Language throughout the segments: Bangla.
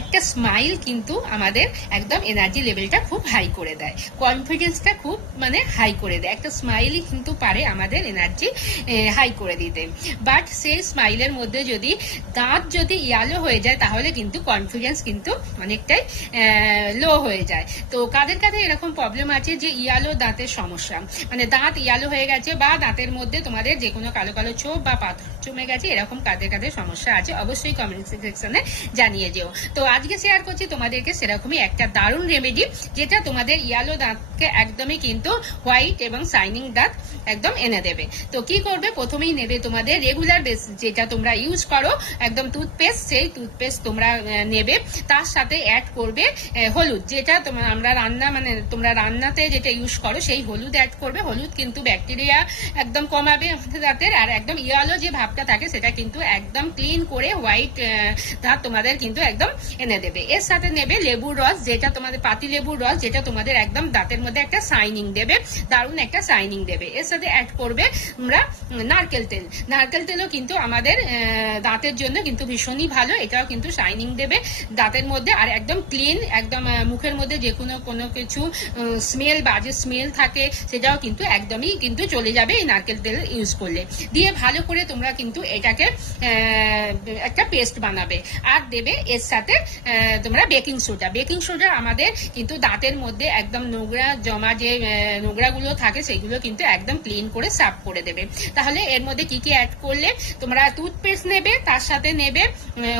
একটা স্মাইল কিন্তু আমাদের একদম এনার্জি লেভেলটা খুব হাই করে দেয়, কনফিডেন্সটা খুব মানে হাই করে দেয়। একটা স্মাইলই কিন্তু পারে আমাদের এনার্জি হাই করে দিতে। বাট সেই স্মাইলের মধ্যে যদি দাঁত যদি ইয়ালো হয়ে যায় তাহলে কিন্তু কনফিডেন্স কিন্তু অনেকটাই লো হয়ে যায়। তো কাদের কাদের এরকম প্রবলেম আছে যে ইয়ালো দাঁতের সমস্যা, মানে দাঁত ইয়ালো হয়ে গেছে বা দাঁতের মধ্যে তোমাদের যে কোনো কালো কালো ছোপ বা পাথর জমে গেছে, এরকম কাদের কাদের সমস্যা আছে অবশ্যই কমেন্ট সেকশনে জানিয়ে যেও। তো আজকে শেয়ার করছি তোমাদেরকে সেরকমই একটা দারুণ রেমেডি, যেটা তোমাদের ইয়ালো দাঁতকে একদমই কিন্তু হোয়াইট এবং শাইনিং দাঁত একদম এনে দেবে। তো কি করবে, প্রথমেই নেবে তোমাদের রেগুলার বেস যেটা তোমরা ইউজ করো একদম টুথপেস্ট, সেই টুথপেস্ট তোমরা নেবে, তার সাথে অ্যাড করবে হলুদ, যেটা আমরা রান্না মানে তোমরা রান্নাতে যেটা ইউজ করো সেই হলুদ অ্যাড করবে। হলুদ কিন্তু ব্যাকটেরিয়া একদম কমাবে আমাদের দাঁতের, আর একদম ইয়ালো যে ভাবটা থাকে সেটা কিন্তু একদম ক্লিন করে হোয়াইট দাঁত তোমাদের কিন্তু একদম এনে দেবে। এর সাথে নেবে লেবুর রস, যেটা তোমাদের পাতি লেবুর রস, যেটা তোমাদের একদম দাঁতের মধ্যে একটা শাইনিং দেবে, দারুণ একটা শাইনিং দেবে। এর সাথে অ্যাড করবে আমরা নারকেল তেল। নারকেল তেলও কিন্তু আমাদের দাঁতের জন্য কিন্তু ভীষণই ভালো, এটাও কিন্তু শাইনিং দেবে দাঁতের মধ্যে, আর একদম ক্লিন, একদম মুখের মধ্যে যে কোনো কিছু স্মেল, বাজে স্মেল থাকে সেটাও কিন্তু একদমই কিন্তু চলে যাবে এই নারকেল তেল ইউজ করলে। দিয়ে ভালো করে তোমরা কিন্তু এটাকে একটা পেস্ট বানাবে, আর দেবে এর সাথে তোমরা বেকিং সোডা। বেকিং সোডা আমাদের কিন্তু দাঁতের মধ্যে একদম নোংরা জমা যে নোংরাগুলো থাকে সেগুলো কিন্তু একদম ক্লিন করে সাফ করে দেবে। তাহলে এর মধ্যে কি কি অ্যাড করলে, তোমরা টুথপেস্ট নেবে, তার সাথে নেবে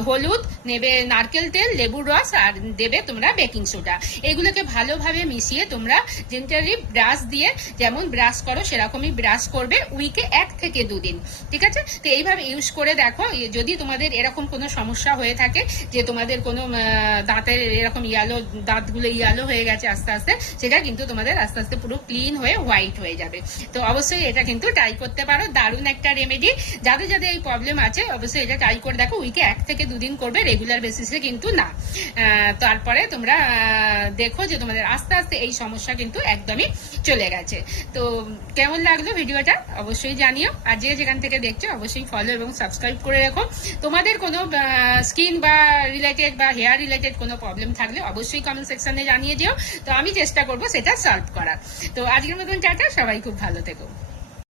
হলুদ, নেবে নারকেল তেল, লেবুর রস, আর দেবে তোমরা বেকিং সোডা। এগুলোকে ভালোভাবে মিশিয়ে তোমরা জেন্টালি ব্রাশ দিয়ে যেমন ব্রাশ করো সেরকমই ব্রাশ করবে উইকে 1 থেকে 2 দিন, ঠিক আছে? তো এইভাবে ইউজ করে দেখো, যদি তোমাদের এরকম কোনো সমস্যা হয়ে থাকে যে তোমাদের কোনো দাঁতের এরকম ইয়ালো, দাঁতগুলো ইয়ালো হয়ে গেছে আস্তে আস্তে, সেটা কিন্তু তোমাদের আস্তে আস্তে পুরো ক্লিন হয়ে হোয়াইট হয়ে যাবে। তো অবশ্যই এটা কিন্তু ট্রাই করতে পারো, দারুণ একটা রেমেডি। যাদের যাদের এই প্রবলেম আছে অবশ্যই এটা ট্রাই করে দেখো, উইকে 1 থেকে 2 দিন করবে, রেগুলার বেসিসে কিন্তু না। তারপরে তোমরা দেখো যে তোমাদের আস্তে আস্তে এই সমস্যা কিন্তু একদমই চলে গেছে। তো কেমন লাগলো ভিডিওটা অবশ্যই জানিও, আর যে যেখান থেকে দেখছো অবশ্যই ফলো এবং সাবস্ক্রাইব করে রাখো। তোমাদের কোনো স্কিন বা রিলেটেড বা হেয়ার রিলেটেড কোনো প্রবলেম থাকলে অবশ্যই কমেন্ট সেকশনে জানিয়ে দিও, তো আমি চেষ্টা করবো সেটা সলভ করার। তো আজকের মতন টাটা, সবাই খুব ভালো থেকো।